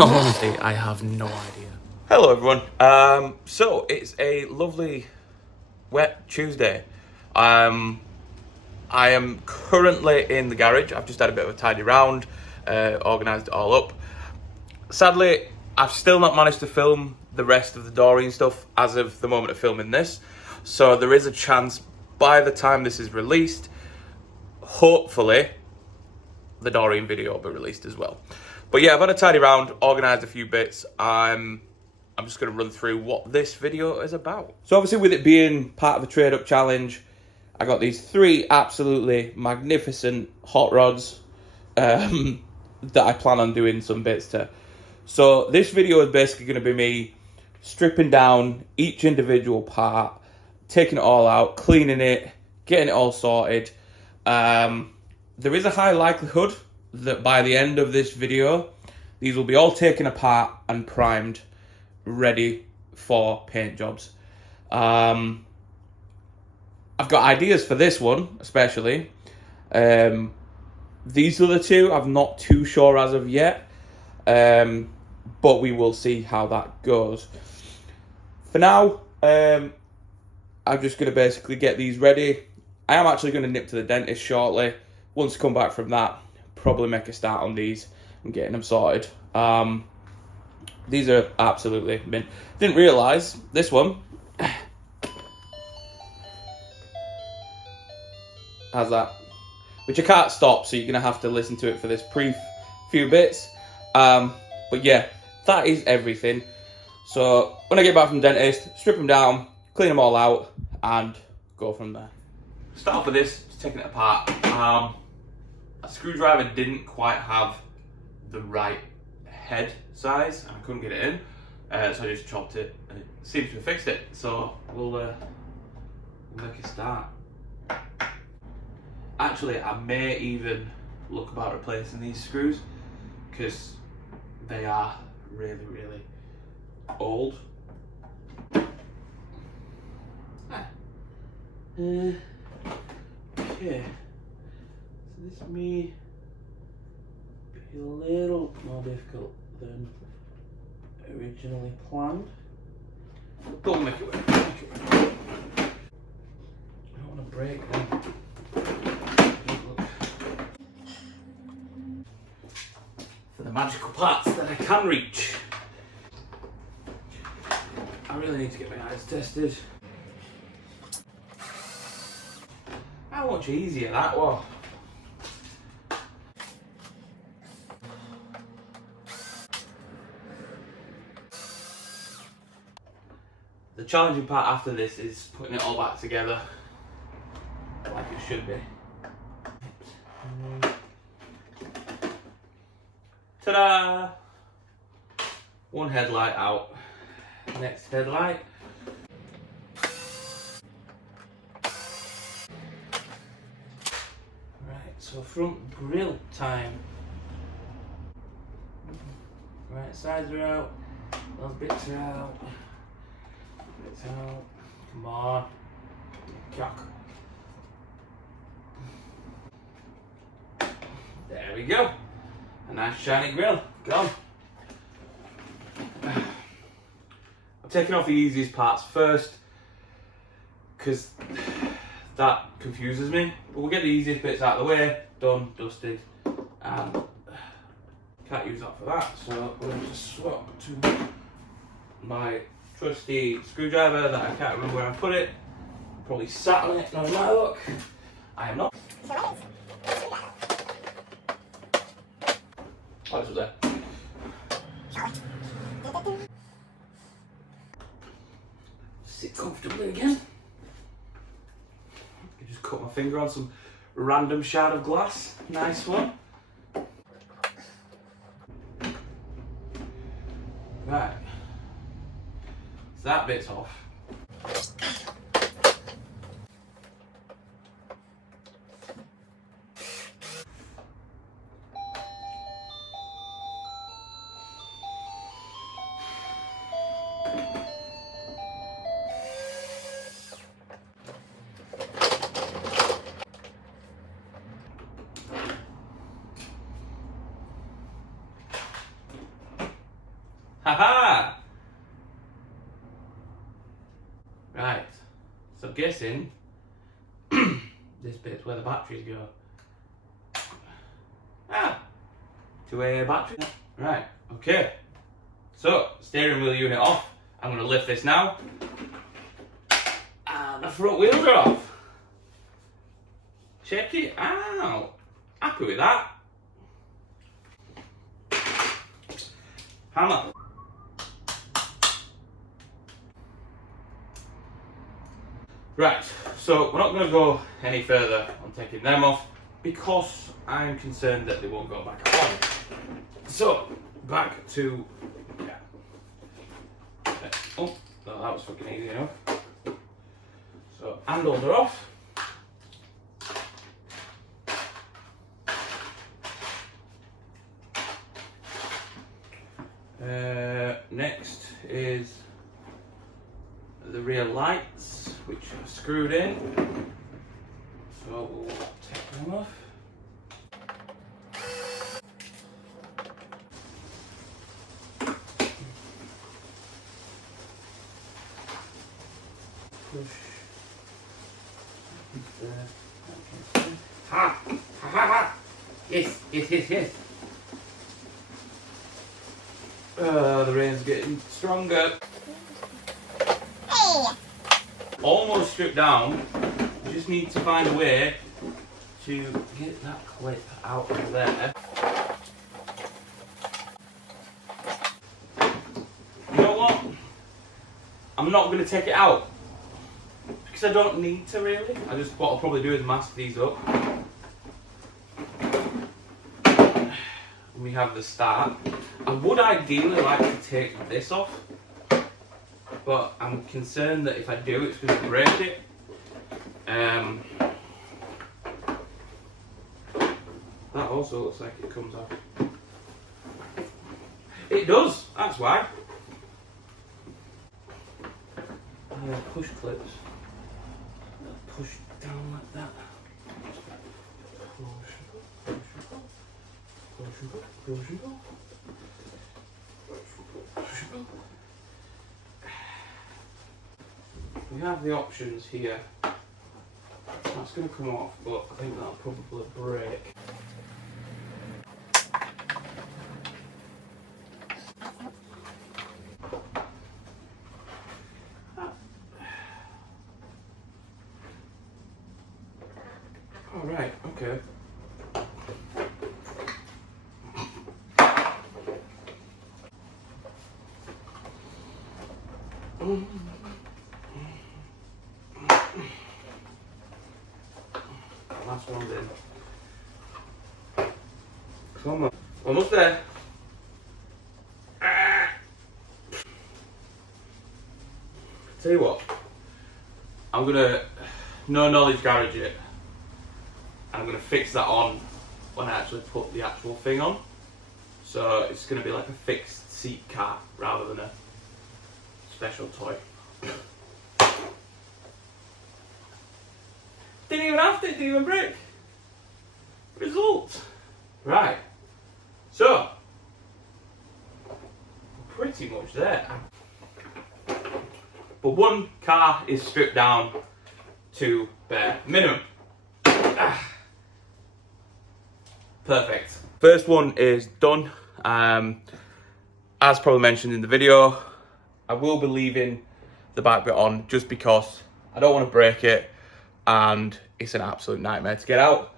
Honestly, I have no idea. Hello everyone. So it's a lovely wet Tuesday. I am currently in the garage. I've just had a bit of a tidy round, organised it all up. Sadly, I've still not managed to film the rest of the Doreen stuff as of the moment of filming this. So there is a chance by the time this is released, hopefully, the Doreen video will be released as well. But yeah, I've had a tidy round, organised a few bits. I'm just going to run through what this video is about. So obviously with it being part of a trade-up challenge, I got these 3 absolutely magnificent hot rods that I plan on doing some bits to. So this video is basically going to be me stripping down each individual part, taking it all out, cleaning it, getting it all sorted. There is a high likelihood that by the end of this video, these will be all taken apart and primed, ready for paint jobs. I've got ideas for this one, especially. These other 2, I'm not too sure as of yet, but we will see how that goes. For now, I'm just going to basically get these ready. I am actually going to nip to the dentist shortly. Once I come back from that, probably make a start on these and getting them sorted. These are absolutely mint. Didn't realise this one has that, which I can't stop, so you're going to have to listen to it for this few bits. But yeah, that is everything. So when I get back from the dentist, strip them down, clean them all out, and go from there. Start off with this, just taking it apart. A screwdriver didn't quite have the right head size, and I couldn't get it in, so I just chopped it, and it seems to have fixed it. So we'll make a start. Actually, I may even look about replacing these screws, because they are really, really old. Okay, so this may be a little more difficult than originally planned. But we'll make it work. I don't want to break them. For the magical parts that I can reach. I really need to get my eyes tested. How much easier that was. The challenging part after this is putting it all back together like it should be. Ta-da! One headlight out. Next headlight. Right, so front grille time. Right, sides are out. Those bits are out. Bits out. Come on. Cock. There we go. A nice shiny grille. Gone. I'm taking off the easiest parts first because that confuses me. But we'll get the easiest bits out of the way. Done, dusted, and can't use that for that. So we're going to swap to my trusty screwdriver that I can't remember where I put it. Probably sat on it. Not my luck. I am not. Oh, it's up there. Sit comfortably again. I just cut my finger on some random shard of glass. Nice one. Right. So that bit's off. Haha! Right, so I'm guessing this bit's where the batteries go. Ah! 2A battery. Right, okay. So, steering wheel unit off. I'm going to lift this now. And the front wheels are off. Check it out. Happy with that. Hammer. Right, so we're not going to go any further on taking them off because I'm concerned that they won't go back on. So, back to... yeah. Oh, well, that was fucking easy enough. So, handles are off. Next is the rear lights, which are screwed in. So we'll take them off. Push. Ha! Ha ha ha! Yes, yes, yes, yes. The rain's getting stronger. Hey. Almost stripped down. You just need to find a way to get that clip out of there. You know what? I'm not going to take it out because I don't need to really. What I'll probably do is mask these up. We have the start. I would ideally like to take this off, but I'm concerned that if I do, it's going to break it. That also looks like it comes off. It does, that's why. Push clips. Push down like that. We have the options here. That's going to come off, but I think that'll probably break. All right, okay. Last one's in. Come on. Almost there. Tell you what, I'm gonna no knowledge garage it. And I'm gonna fix that on when I actually put the actual thing on. So it's gonna be like a fixed seat car rather than a special toy. Didn't even have to, didn't even break. Result. Right. So, pretty much there. But one car is stripped down to bare minimum. Perfect. First one is done. As probably mentioned in the video, I will be leaving the back bit on just because I don't want to break it and it's an absolute nightmare to get out.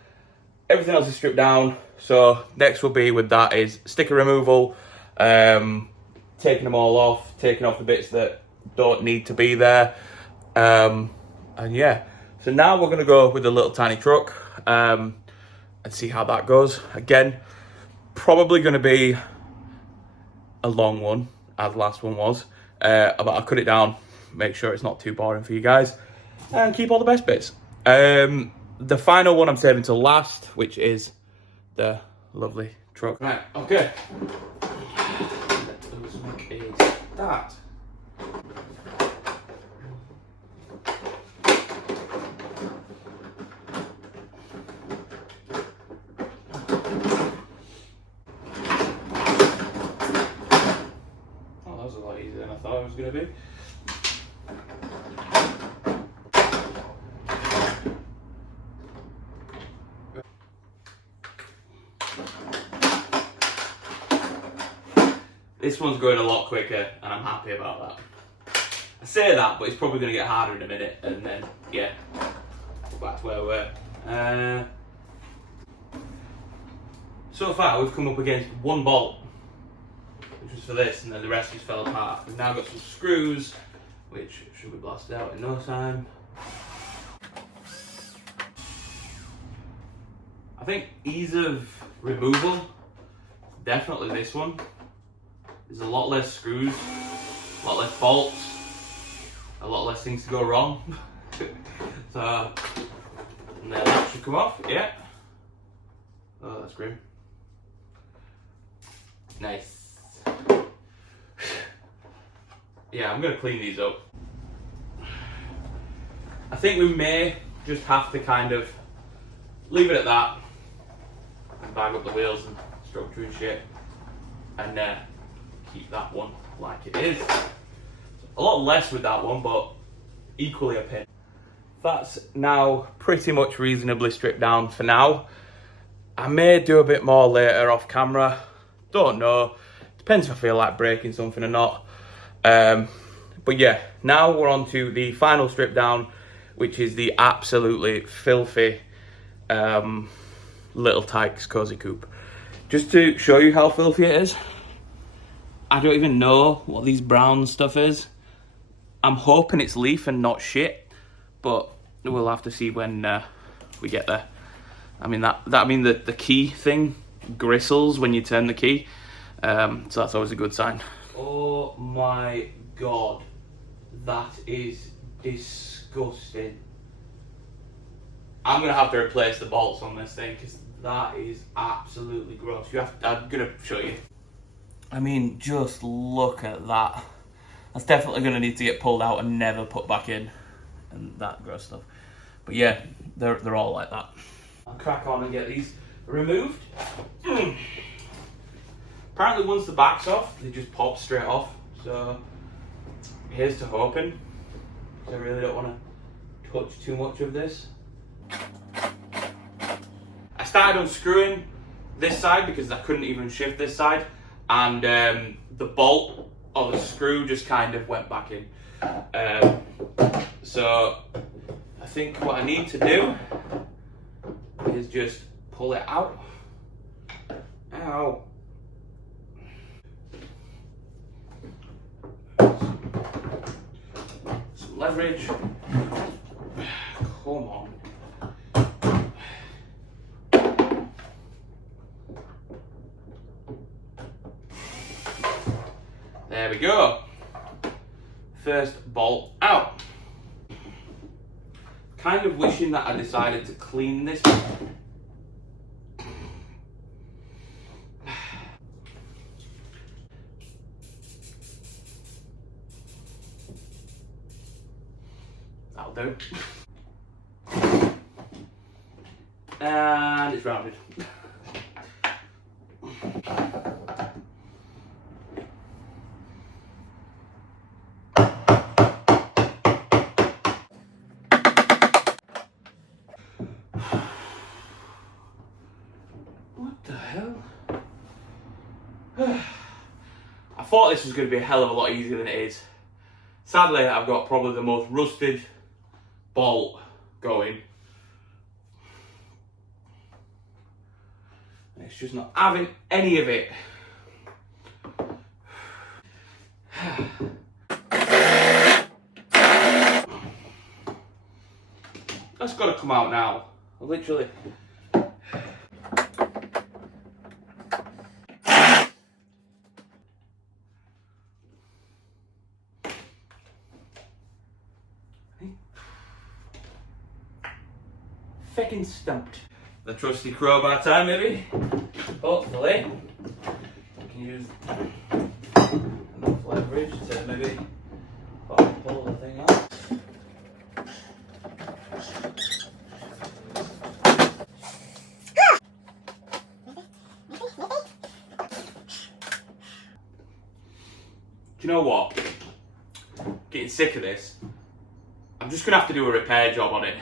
Everything else is stripped down, so next will be with that is sticker removal, taking them all off, taking off the bits that don't need to be there, and yeah. So now we're going to go with the little tiny truck and see how that goes. Again, probably going to be a long one, as the last one was, but I'll cut it down, make sure it's not too boring for you guys, and keep all the best bits. The final one I'm saving till last, which is the lovely truck. Right, okay. Let's make a start. camera's going to be. This one's going a lot quicker, and I'm happy about that. I say that, but it's probably going to get harder in a minute, and then, yeah, back to where we were. So far, we've come up against one bolt, which was for this, and then the rest just fell apart. We've now got some screws, which should be blasted out in no time. I think ease of removal, definitely this one. There's a lot less screws, a lot less bolts, a lot less things to go wrong. So, and then that should come off, yeah. Oh, that's grim. Nice. Yeah, I'm gonna clean these up. I think we may just have to kind of leave it at that and bag up the wheels and structure and shit, and keep that one like it is. A lot less with that one, but equally a pain. That's now pretty much reasonably stripped down for now. I may do a bit more later off camera, don't know, depends if I feel like breaking something or not. But yeah, now we're on to the final strip down, which is the absolutely filthy Little Tykes Cozy Coupe. Just to show you how filthy it is, I don't even know what these brown stuff is. I'm hoping it's leaf and not shit, but we'll have to see when we get there. I mean the key thing gristles when you turn the key, so that's always a good sign. Oh my god, that is disgusting. I'm gonna have to replace the bolts on this thing because that is absolutely gross. I'm gonna show you. I mean, just look at that. That's definitely going to need to get pulled out and never put back in, and that gross stuff. But yeah, they're all like that. I'll crack on and get these removed. Apparently once the back's off, they just pop straight off. So here's to hoping, because I really don't want to touch too much of this. I started unscrewing this side because I couldn't even shift this side, and the bolt or the screw just kind of went back in. So I think what I need to do is just pull it out. Ow. Some leverage. Come on. There we go. First bolt out. Kind of wishing that I decided to clean this. That'll do. And it's rounded. What the hell? I thought this was going to be a hell of a lot easier than it is. Sadly, I've got probably the most rusted bolt going. It's just not having any of it. That's got to come out now. Literally. Fucking stumped. The trusty crowbar time, maybe. Hopefully, we can use enough leverage to maybe pull the thing out. Do you know what? getting sick of this. I'm just gonna have to do a repair job on it.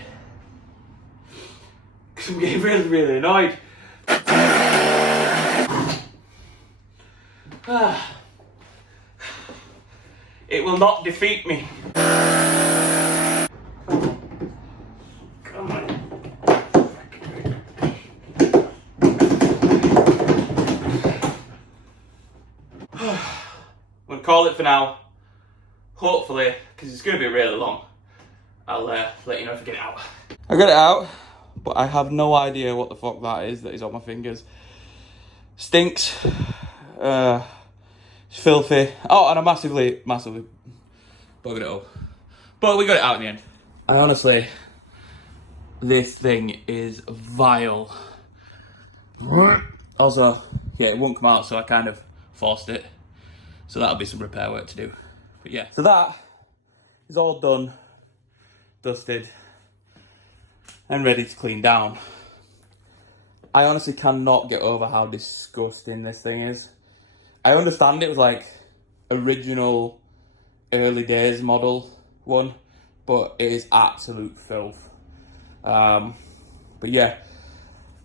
Because I'm getting really, really annoyed. It will not defeat me. Come on. I'm gonna call it for now. Hopefully, because it's gonna be really long, I'll let you know if I get it out. I got it out, but I have no idea what the fuck that is on my fingers. Stinks. It's filthy. Oh, and I massively buggered it up. But we got it out in the end. I honestly, this thing is vile. Also, yeah, it won't come out, so I kind of forced it. So that'll be some repair work to do. But yeah, so that is all done, dusted, and ready to clean down. I honestly cannot get over how disgusting this thing is. I understand it was like original early days model one, but it is absolute filth. But yeah,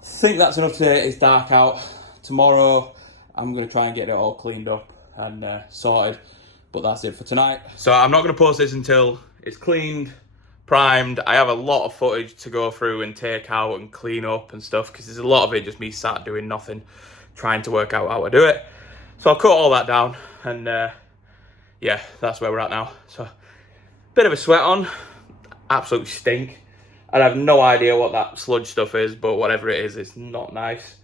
I think that's enough today. It's dark out. Tomorrow I'm going to try and get it all cleaned up and sorted, but that's it for tonight. So I'm not going to post this until it's cleaned, primed. I have a lot of footage to go through and take out and clean up and stuff, because there's a lot of it just me sat doing nothing, trying to work out how to do it. So I'll cut all that down, and yeah, that's where we're at now. So bit of a sweat on, absolute stink. I have no idea what that sludge stuff is, but whatever it is, it's not nice.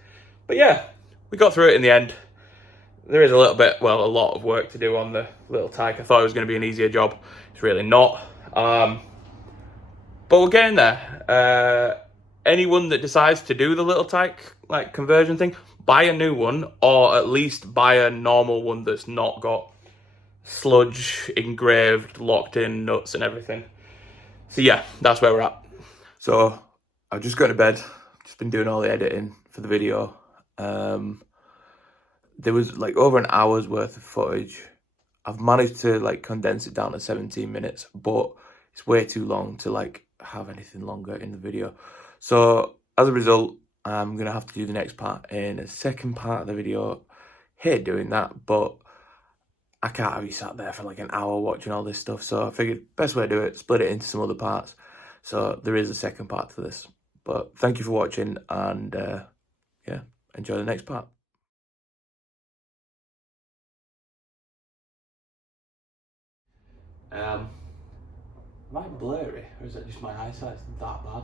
But yeah, we got through it in the end. There is a little bit, well, a lot of work to do on the little tyke. I thought it was going to be an easier job. It's really not. But we're getting there. Anyone that decides to do the little tyke like conversion thing, buy a new one, or at least buy a normal one that's not got sludge engraved, locked in nuts and everything. So yeah, that's where we're at. So I've just got to bed. Just been doing all the editing for the video. There was like over an hour's worth of footage. I've managed to like condense it down to 17 minutes, but it's way too long to like have anything longer in the video. So as a result, I'm gonna have to do the next part in a second part of the video. Hate doing that, but I can't have you sat there for like an hour watching all this stuff. So I figured best way to do it, split it into some other parts. So there is a second part to this. But thank you for watching, and yeah, enjoy the next part. Am I blurry, or is it just my eyesight's that bad?